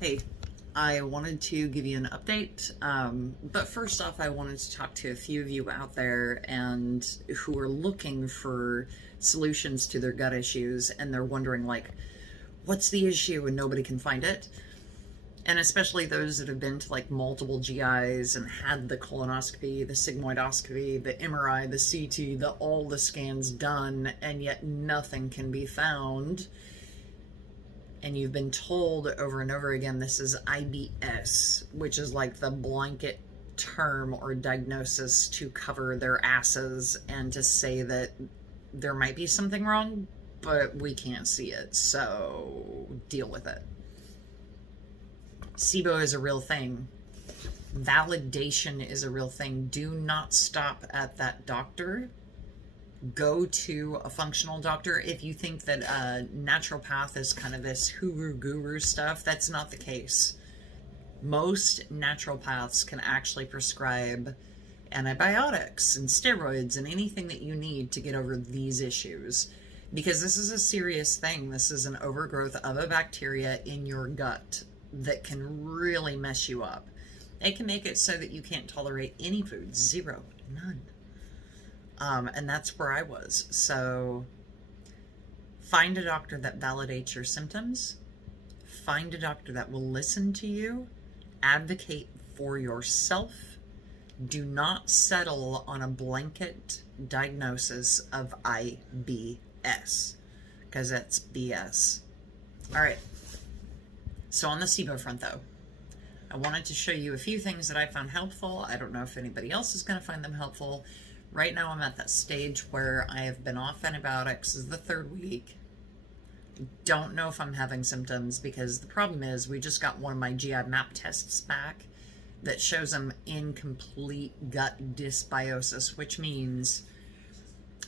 Hey, I wanted to give you an update, but first off, I wanted to talk to a few of you out there and who are looking for solutions to their gut issues, and they're wondering, like, what's the issue, and nobody can find it. And especially those that have been to like multiple GIs and had the colonoscopy, the sigmoidoscopy, the MRI, the CT, all the scans done, and yet nothing can be found. And you've been told over and over again, this is IBS, which is like the blanket term or diagnosis to cover their asses and to say that there might be something wrong, but we can't see it, so deal with it. SIBO is a real thing. Validation is a real thing. Do not stop at that doctor. Go to a functional doctor. If you think that naturopath is kind of this guru stuff, that's not the case. Most naturopaths can actually prescribe antibiotics and steroids and anything that you need to get over these issues, because this is a serious thing. This is an overgrowth of a bacteria in your gut that can really mess you up. It can make it so that you can't tolerate any food. Zero. None. And that's where I was. So find a doctor that validates your symptoms. Find a doctor that will listen to you. Advocate for yourself. Do not settle on a blanket diagnosis of IBS, because that's BS. All right. So on the SIBO front, though, I wanted to show you a few things that I found helpful. I don't know if anybody else is going to find them helpful. Right now I'm at that stage where I have been off antibiotics. This is the 3rd week. Don't know if I'm having symptoms, because the problem is we just got one of my GI map tests back that shows I'm in complete gut dysbiosis, which means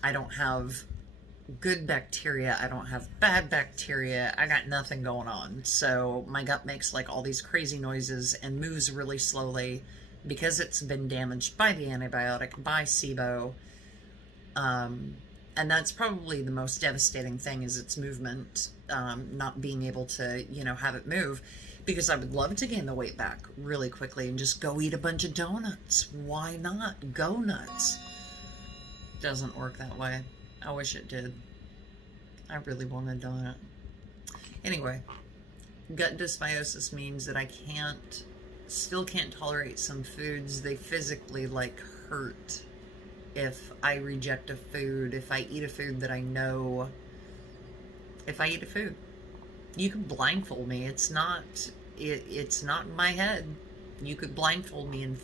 I don't have good bacteria, I don't have bad bacteria, I got nothing going on. So my gut makes like all these crazy noises and moves really slowly because it's been damaged by the antibiotic, by SIBO. And that's probably the most devastating thing, is its movement, not being able to, have it move, because I would love to gain the weight back really quickly and just go eat a bunch of donuts. Why not? Go nuts. Doesn't work that way. I wish it did. I really want a donut. Anyway, gut dysbiosis means that I still can't tolerate some foods. They physically hurt if I reject a food, if I eat a food that I know, if I eat a food. You can blindfold me. It's not in my head. You could blindfold me and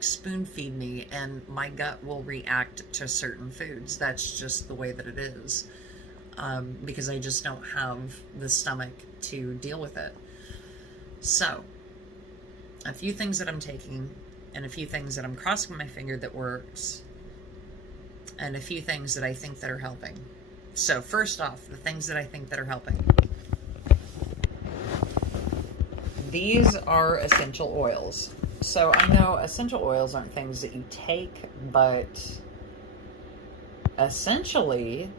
spoon feed me, and my gut will react to certain foods. That's just the way that it is, because I just don't have the stomach to deal with it. So a few things that I'm taking, and a few things that I'm crossing my finger that works, and a few things that I think that are helping. So first off, the things that I think that are helping. These are essential oils. So I know essential oils aren't things that you take, but essentially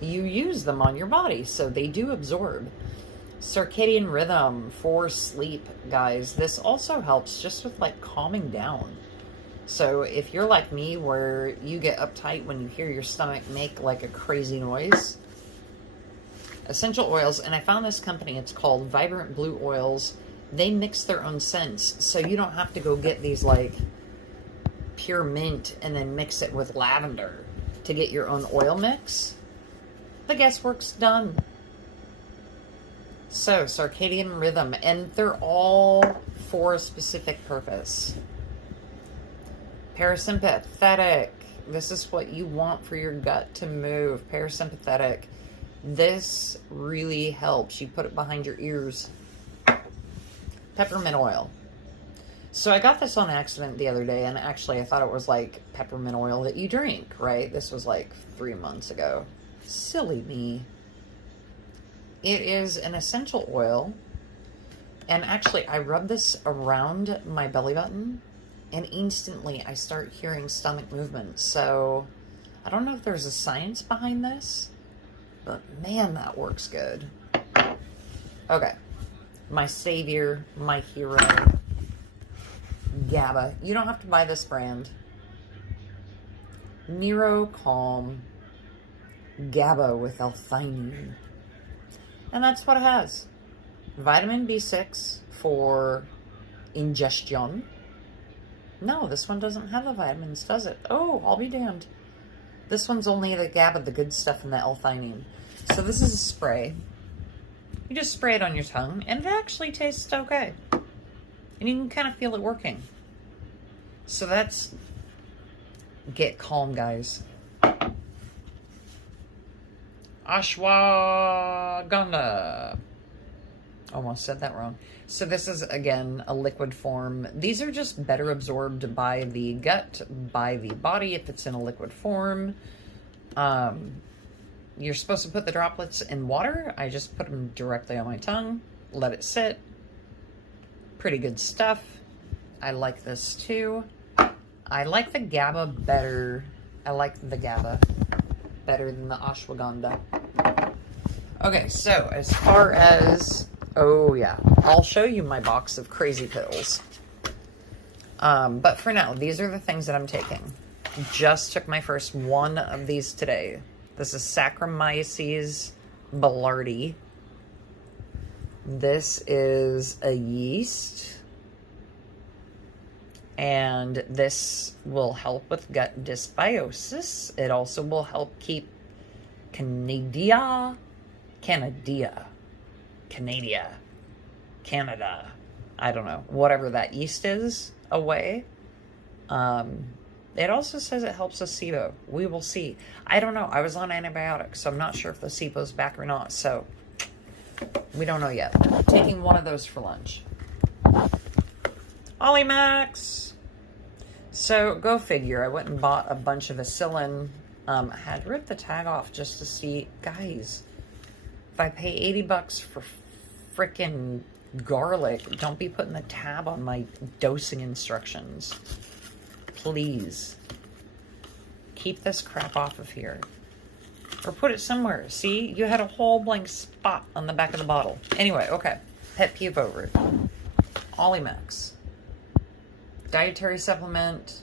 you use them on your body, so they do absorb. Circadian rhythm for sleep, guys. This also helps just with calming down. So if you're like me, where you get uptight when you hear your stomach make a crazy noise, essential oils, and I found this company, it's called Vibrant Blue Oils. They mix their own scents, so you don't have to go get these pure mint and then mix it with lavender to get your own oil mix. The guesswork's done. So circadian rhythm, and they're all for a specific purpose. Parasympathetic. This is what you want for your gut to move. Parasympathetic. This really helps. You put it behind your ears. Peppermint oil. So I got this on accident the other day, and actually I thought it was peppermint oil that you drink, right? This was 3 months ago. Silly me. It is an essential oil, and actually I rub this around my belly button, and instantly I start hearing stomach movement. So I don't know if there's a science behind this, but man, that works good. Okay. my savior, my hero, GABA. You don't have to buy this brand. Nero Calm GABA with L-theanine. And that's what it has. Vitamin B6 for ingestion. No, this one doesn't have the vitamins, does it? Oh, I'll be damned. This one's only the GABA, the good stuff, and the L-theanine. So this is a spray. You just spray it on your tongue, and it actually tastes okay. And you can kind of feel it working. So that's... Get calm, guys. Ashwagandha. Almost said that wrong. So this is, again, a liquid form. These are just better absorbed by the gut, by the body, if it's in a liquid form. You're supposed to put the droplets in water. I just put them directly on my tongue. Let it sit. Pretty good stuff. I like this too. I like the GABA better. I like the GABA better than the ashwagandha. Okay, so as far as... Oh, yeah. I'll show you my box of crazy pills. But for now, these are the things that I'm taking. Just took my first one of these today. This is Saccharomyces boulardii. This is a yeast. And this will help with gut dysbiosis. It also will help keep Canada, I don't know, whatever that yeast is, away. It also says it helps with SIBO. We will see. I don't know. I was on antibiotics, so I'm not sure if the SIBO's back or not. So we don't know yet. I'm taking one of those for lunch. Max. So go figure. I went and bought a bunch of Acillin. I had to rip the tag off just to see, guys. If I pay $80 for frickin' garlic, don't be putting the tab on my dosing instructions. Please. Keep this crap off of here. Or put it somewhere. See? You had a whole blank spot on the back of the bottle. Anyway, okay. Pet peeve over it. Max. Dietary supplement.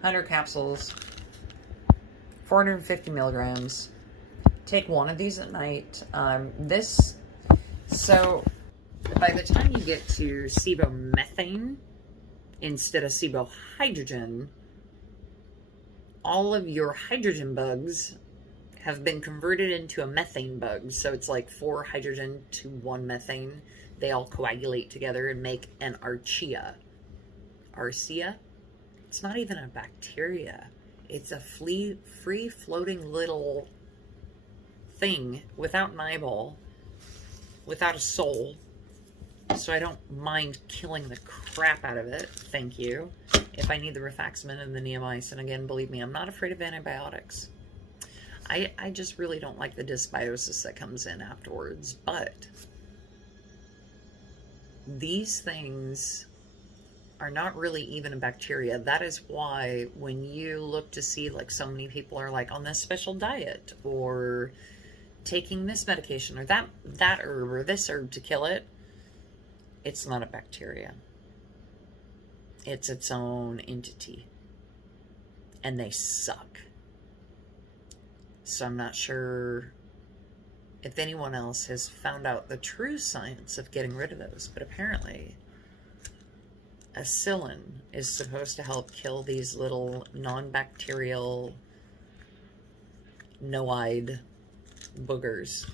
100 capsules. 450 milligrams. Take one of these at night. So by the time you get to SIBO methane instead of SIBO hydrogen, all of your hydrogen bugs have been converted into a methane bug. So it's like 4 hydrogen to 1 methane. They all coagulate together and make an archaea. Archaea? It's not even a bacteria. It's a free-floating little thing without an eyeball, without a soul. So I don't mind killing the crap out of it. Thank you. If I need the rifaximin and the neomycin, again, believe me, I'm not afraid of antibiotics. I just really don't like the dysbiosis that comes in afterwards. But these things are not really even a bacteria. That is why when you look to see, like, so many people are like on this special diet or taking this medication or that herb or this herb to kill it, it's not a bacteria. It's its own entity. And they suck. So I'm not sure if anyone else has found out the true science of getting rid of those, but apparently Acillin is supposed to help kill these little non-bacterial no-eyed boogers.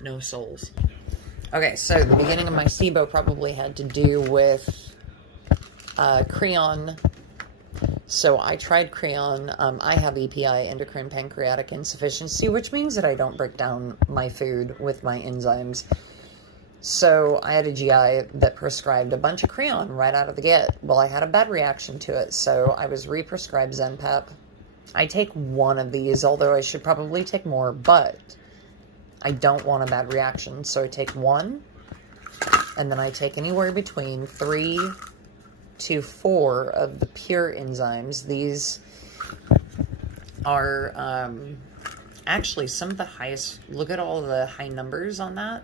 No souls. Okay, so the beginning of my SIBO probably had to do with Creon. So I tried Creon. I have EPI, endocrine pancreatic insufficiency, which means that I don't break down my food with my enzymes. So I had a GI that prescribed a bunch of Creon right out of the get. Well, I had a bad reaction to it, so I was re-prescribed Zenpep. I take one of these, although I should probably take more, but I don't want a bad reaction. So I take one, and then I take anywhere between 3 to 4 of the pure enzymes. These are actually some of the highest. Look at all the high numbers on that.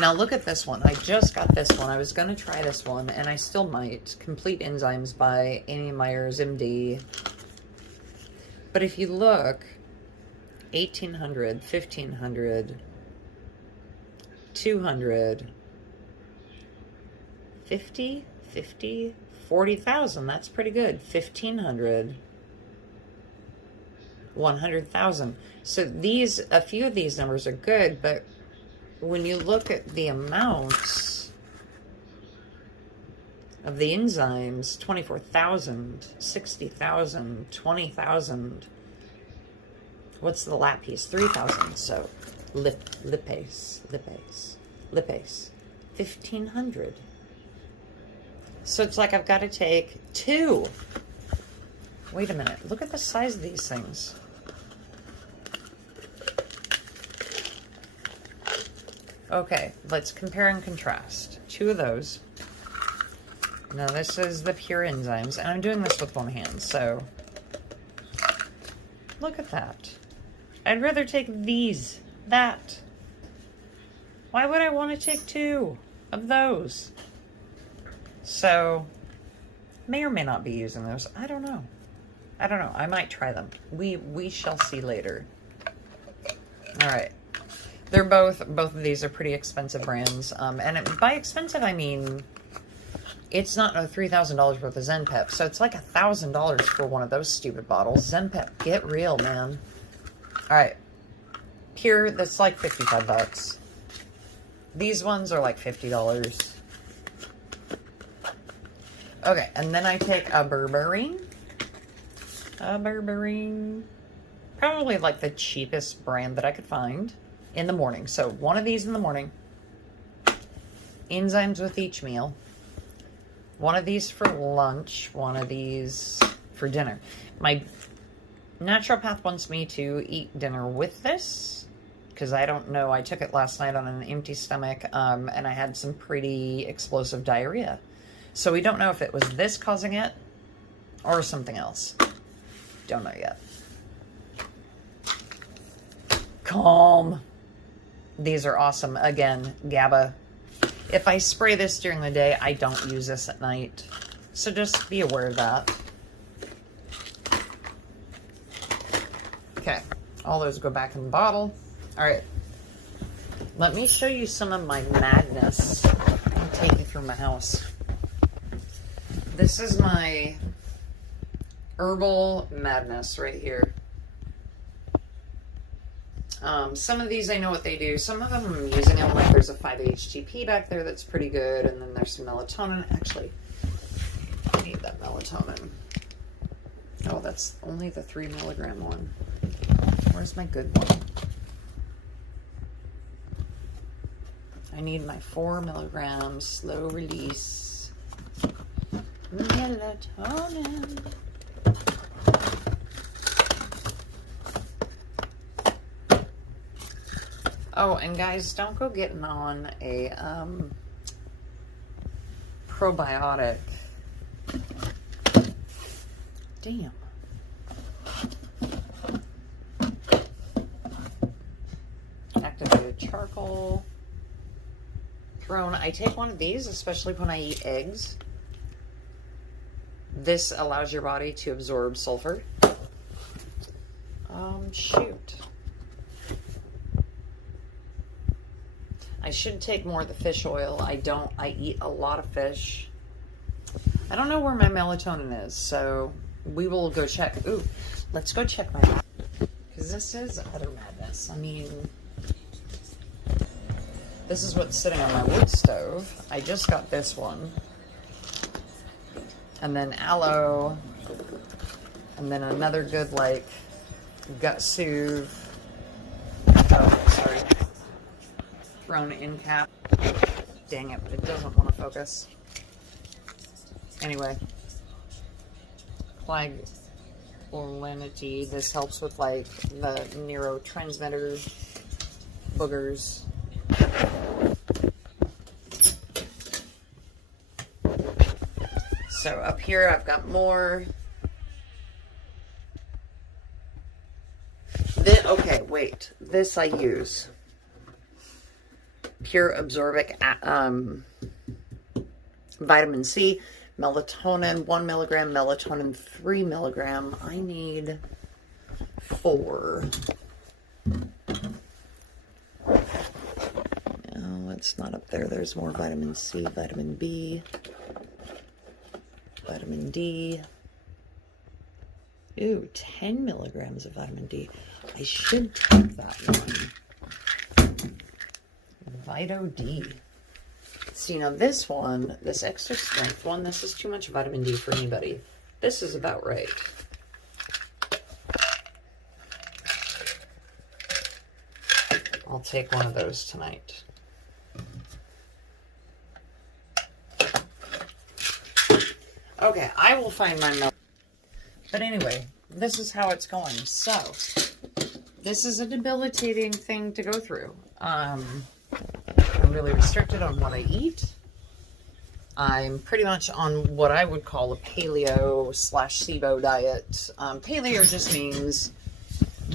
Now look at this one. I just got this one. I was going to try this one, and I still might. Complete Enzymes by Annie Myers, MD. But if you look, 1,800, 1,500, 200, 50, 50, 40,000. That's pretty good. 1,500, 100,000. So these, a few of these numbers are good, but when you look at the amounts of the enzymes, 24,000, 60,000, 20,000. What's the lap piece? 3,000. So lipase, 1,500. So it's like I've got to take 2. Wait a minute. Look at the size of these things. Okay, let's compare and contrast. 2 of those. Now this is the pure enzymes, and I'm doing this with one hand, so look at that. I'd rather take that. Why would I want to take 2 of those? So, may or may not be using those. I don't know. I might try them. We shall see later. All right. They're both of these are pretty expensive brands. And by expensive, I mean, it's not $3,000 worth of Zenpep. So it's like $1,000 for one of those stupid bottles. Zenpep, get real, man. All right. Pure, that's like 55 bucks. These ones are like $50. Okay, and then I take a berberine. Probably like the cheapest brand that I could find in the morning. So one of these in the morning. Enzymes with each meal. One of these for lunch. One of these for dinner. My naturopath wants me to eat dinner with this because I don't know. I took it last night on an empty stomach and I had some pretty explosive diarrhea. So we don't know if it was this causing it or something else. Don't know yet. Calm. These are awesome. Again, GABA. If I spray this during the day, I don't use this at night. So just be aware of that. Okay. All those go back in the bottle. All right. Let me show you some of my madness. I'll take you through my house. This is my Herbal Madness right here. Some of these I know what they do. Some of them I'm using them. Like there's a 5-HTP back there that's pretty good. And then there's some melatonin. Actually, I need that melatonin. Oh, that's only the 3 milligram one. Where's my good one? I need my 4 milligrams slow release melatonin. Oh, and guys, don't go getting on a probiotic. Damn. Activated charcoal. Thrown. I take one of these, especially when I eat eggs. This allows your body to absorb sulfur. Shoot. I should take more of the fish oil. I don't. I eat a lot of fish. I don't know where my melatonin is, so we will go check. Ooh, let's go check my lab. Because this is utter madness. I mean, this is what's sitting on my wood stove. I just got this one. And then aloe. And then another good, like, gut soothe. Oh, sorry. Thrown in cap. Dang it, it doesn't want to focus. Anyway. Qualinity. This helps with, like, the neurotransmitter boogers. So up here I've got more. Okay, wait. This I use. pure absorbic vitamin C, melatonin 1 milligram, melatonin 3 milligram. I need 4. No, it's not up there. There's more vitamin C, vitamin B, vitamin D. Ooh, 10 milligrams of vitamin D. I should take that one. Vito D. See, now this one, this extra strength one, this is too much vitamin D for anybody. This is about right. I'll take one of those tonight. Okay, I will find my milk. But anyway, this is how it's going. So, this is a debilitating thing to go through. I'm really restricted on what I eat. I'm pretty much on what I would call a paleo / SIBO diet. Paleo just means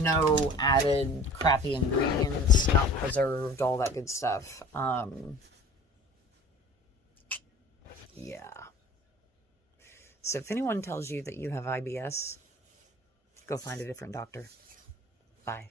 no added crappy ingredients, not preserved, all that good stuff. Yeah. So if anyone tells you that you have IBS, go find a different doctor. Bye.